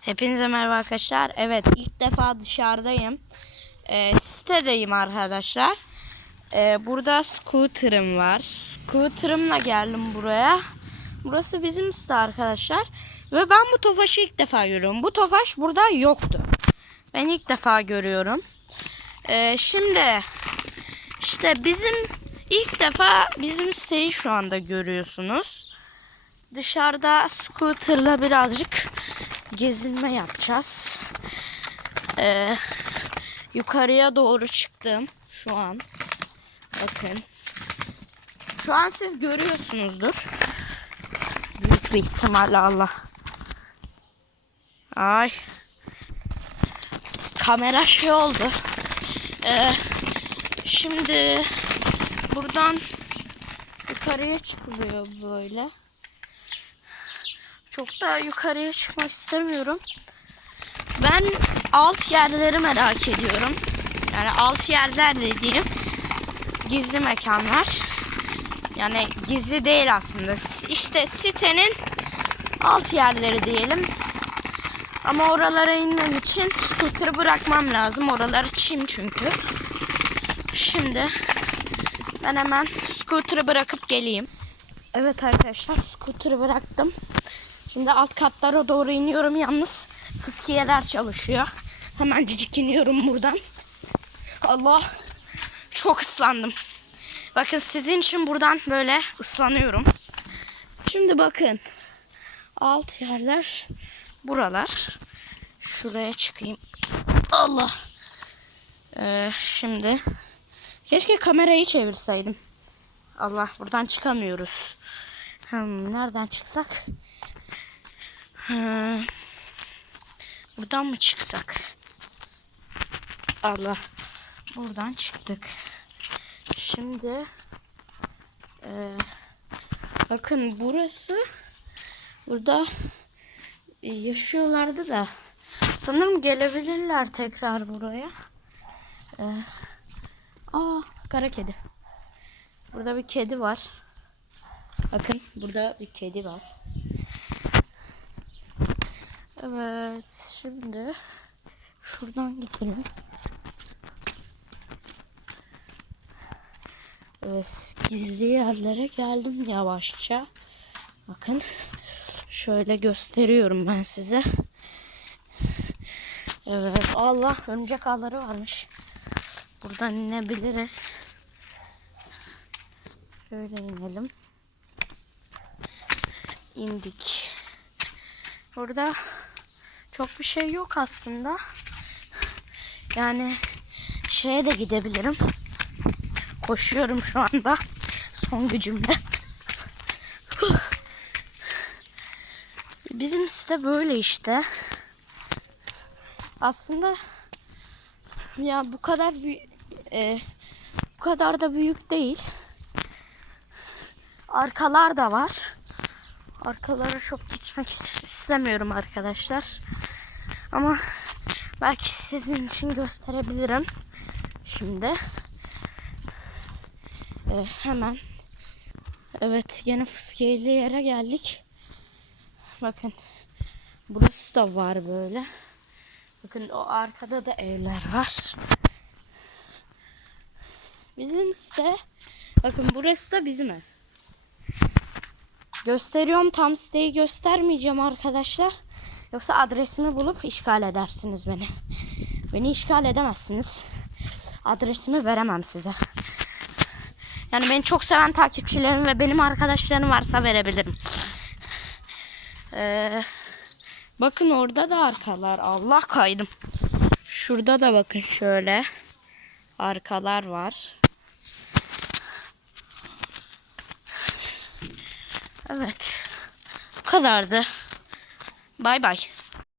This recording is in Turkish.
Hepinize merhaba arkadaşlar. Evet ilk defa dışarıdayım. Ee, sitedeyim arkadaşlar. Ee, burada scooter'ım var. Scooter'ımla geldim buraya. Burası bizim site arkadaşlar. Ve ben bu Tofaş'ı ilk defa görüyorum. Bu Tofaş burada yoktu. Ben ilk defa görüyorum. Ee, şimdi işte bizim ilk defa bizim siteyi şu anda görüyorsunuz. Dışarıda scooter'la birazcık gezinme yapacağız. Ee, yukarıya doğru çıktım şu an. Bakın. Şu an siz görüyorsunuzdur. Büyük bir ihtimalle Allah. Ay. Kamera şey oldu. Ee, şimdi buradan yukarıya çıkılıyor böyle. Çok da yukarıya çıkmak istemiyorum. Ben alt yerleri merak ediyorum. Yani alt yerler dediğim gizli mekanlar. Yani gizli değil aslında. İşte sitenin alt yerleri diyelim. Ama oralara inmem için scooter'ı bırakmam lazım. Oralar çim çünkü. Şimdi ben hemen scooter'ı bırakıp geleyim. Evet arkadaşlar scooter'ı bıraktım. Şimdi alt katlara doğru iniyorum yalnız fıskiyeler çalışıyor. Hemen cicik iniyorum buradan. Allah çok ıslandım. Bakın sizin için buradan böyle ıslanıyorum. Şimdi bakın alt yerler buralar. Şuraya çıkayım. Allah. Ee, şimdi keşke kamerayı çevirseydim. Allah buradan çıkamıyoruz. Hmm, nereden çıksak? Hmm. Buradan mı çıksak? Allah. Buradan çıktık. Şimdi e, bakın burası burada yaşıyorlardı da sanırım gelebilirler tekrar buraya. E, aa kara kedi. Burada bir kedi var. Bakın burada bir kedi var. Evet şimdi şuradan gidelim. Evet gizli yerlere geldim yavaşça. Bakın şöyle gösteriyorum ben size. Evet Allah örümcek ağları varmış. Buradan inebiliriz. Şöyle inelim. İndik. Burada çok bir şey yok aslında. Yani şeye de gidebilirim. Koşuyorum şu anda. Son gücümle. Bizim site böyle işte. Aslında ya bu kadar e, bu kadar da büyük değil. Arkalar da var. Arkalara çok gitmek istemiyorum arkadaşlar. Ama belki sizin için gösterebilirim. Şimdi ee, hemen evet yine fıskiyeli yere geldik. Bakın burası da var böyle. Bakın o arkada da evler var. Bizim site bakın burası da bizim ev. Gösteriyorum tam siteyi göstermeyeceğim arkadaşlar. Yoksa adresimi bulup işgal edersiniz beni. Beni işgal edemezsiniz. Adresimi veremem size. Yani beni çok seven takipçilerim ve benim arkadaşlarım varsa verebilirim. Ee, bakın orada da arkalar. Allah kaydım. Şurada da bakın şöyle. Arkalar var. Evet. Bu kadardı. Bay bay.